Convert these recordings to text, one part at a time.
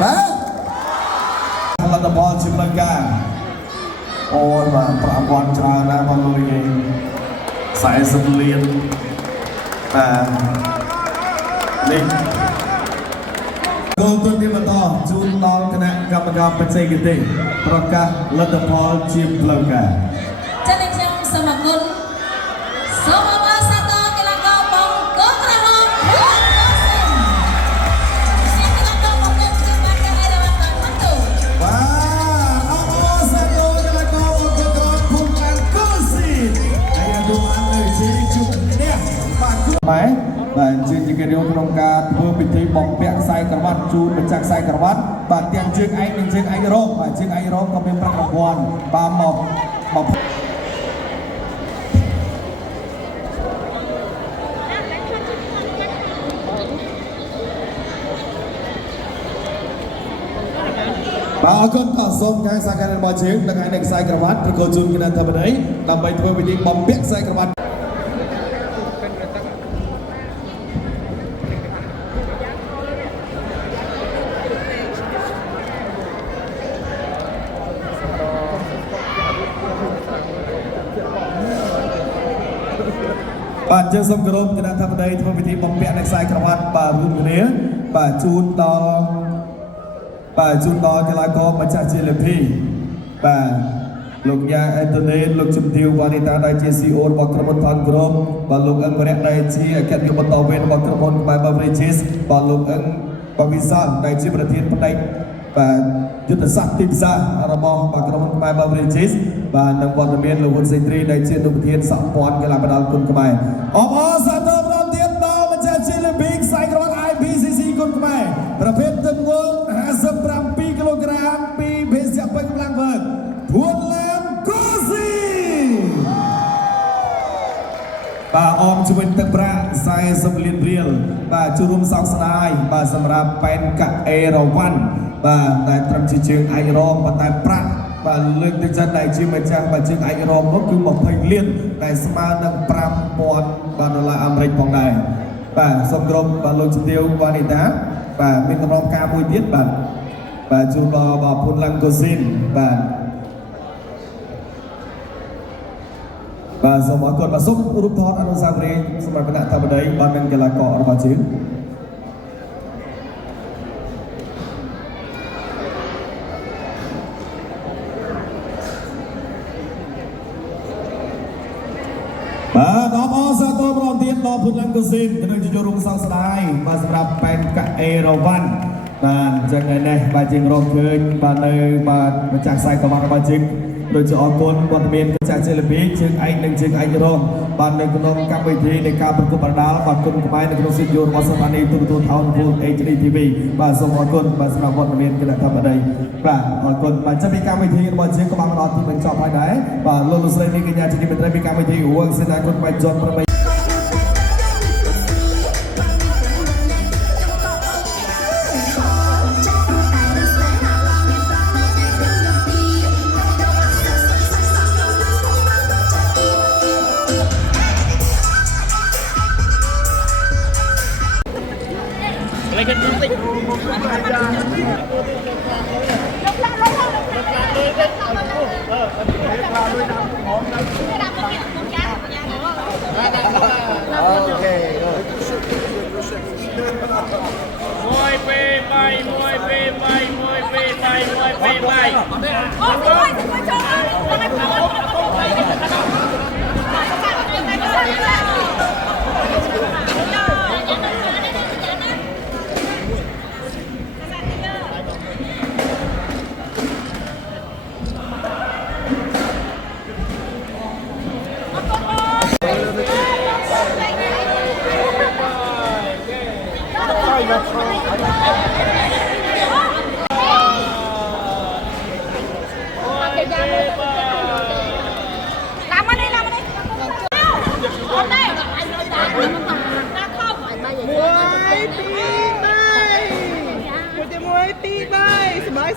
ផលិតផលជាផ្លូវការអូនបាទប្រាក់ពាន់ច្រើនណាស់បងលោកយាយ40 លានបាទនេះគោលទុនទីបន្តជូនដល់គណៈកម្មការបច្ចេកទេសប្រកាសលទ្ធផលជាផ្លូវការចា៎ខ្ញុំសូមអរគុណសូមអបអរសាទរកីឡាករបង្គោលក្រហមពួកកោសិនជាកីឡាករបង្កើតជាបានការអីរ៉ាវ៉ាន់បានទៅបាទអបអរសាទរកីឡាករបង្គោលក្រហមពួកកោសិនហើយអនុបាននៅជាជួបនេះបាទបាទជឿជាកិត្តិយសក្នុងការធ្វើពិធីបំពាក់ខ្សែក្រវ៉ាត់ជូនម្ចាស់ខ្សែក្រវ៉ាត់បាទទាំងជើងឯកនិងជើងឯករងបាទជើងឯករងក៏មានប្រាក់រង្វាន់បាទមកបាទអរគុណតសូមការសហការរបស់ជើងនិងឯកខ្សែក្រវ៉ាត់ប្រកួតជូនគណៈធិបតីដើម្បីធ្វើពិធីបំពាក់ខ្សែក្រវ៉ាត់បាទយើងសូមគោរពគណៈធិបតីធ្វើពិធីបំពាក់ខ្សែក្រវ៉ាត់បាទរួមគ្នាបាទជូនដល់កីឡាករម្ចាស់ជាលភីបាទលោកយ៉ាអេតូនេលោកជំទាវវ៉ានីតាដែលជា CEO របស់ក្រុមហ៊ុនថនក្រុមបាទលោកអឹងវរៈដែលជាអគ្គនាយកបន្តវេនរបស់ក្រុមហ៊ុនខ្មែរ Beverages បាទលោកអឹងបវិសាលដែលជាប្រធានផ្នែកបាទយុទ្ធសាស្ត្រទីផ្សាររបស់ក្រុមហ៊ុនខ្មែរ Beverages បាទនិងវត្តមានលោកហ៊ុនសេងត្រីដែលជាអនុប្រធានសហព័ន្ធកីឡាបដាល់គុណខ្មែរអបអរសាទរម្ដងទៀតដល់ម្ចាស់ជាលភីខ្សែក្រវ៉ាត់ IPCC គុណខ្មែរប្រភេទទម្ងន់57 គីឡូក្រាមពីភេសជ្ជៈពេញកម្លាំងវើធួនឡាមកូស៊ីបាទអមជាមួយទឹកប្រាក់40 លានរៀលបាទជួបរួមសោកស្ដាយបាទសម្រាប់ប៉ែនកាអេរ៉ាវ៉ាន់បាទតែត្រឹមជាជើងឯករងប៉ុន្តែប្រាក់បាទលើកទឹកចិត្តដែលជាម្ចាស់បាទជើងឯករងនោះគឺ20 លានដែលស្មើនឹង5000 បាទដុល្លារអាមេរិកផងដែរបាទសូមគោរពបាទលោកជំទាវវ៉ានីតាបាទមានកម្រងការមួយទៀតបាទជូនដល់បងប្អូនឡាំកូស៊ីនបាទសូមអរគុណបាទសូមរូបថតអនុស្សាវរីយ៍សម្រាប់គណៈធិបតីបាទនិងកីឡាកររបស់យើងបាទអបអរសាទរម្ដងទៀតដល់ពុទ្ធឡើងកូស៊ីននិងជារួមសោកស្ដាយបាទសម្រាប់ប៉ែនកាអេរ៉ាវ៉ាន់បាទអញ្ចឹងឯនេះបាទជាងរកឃើញបាទនៅបាទម្ចាស់ខ្សែក្រវ៉ាត់របស់យើងដូចជាអរគុណវត្តមានម្ចាស់សិល្បិជើងឯកនិងជើងឯករងបាទនៅក្នុងកម្មវិធីនៃការប្រកួតប្រដាល់បាទគុណខ្មែរនៅក្នុងស្ទូឌីយោរបស់ស្ថានីយទូរទស្សន៍ថោនវល HD TV បាទសូមអរគុណបាទសម្រាប់វត្តមានគណៈធិបតីបាទអរគុណបាទចាំពីកម្មវិធីរបស់យើងក៏បានមកដល់ទីបញ្ចប់ហើយដែរបាទលោកលោកស្រីនាងកញ្ញាជាទីមេត្រីពីកម្មវិធីវងសេនាគុណខ្មែរជាន់8来个东西。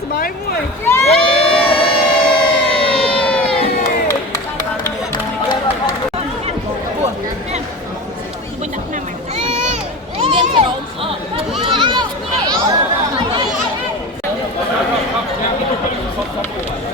สบายมวย Kau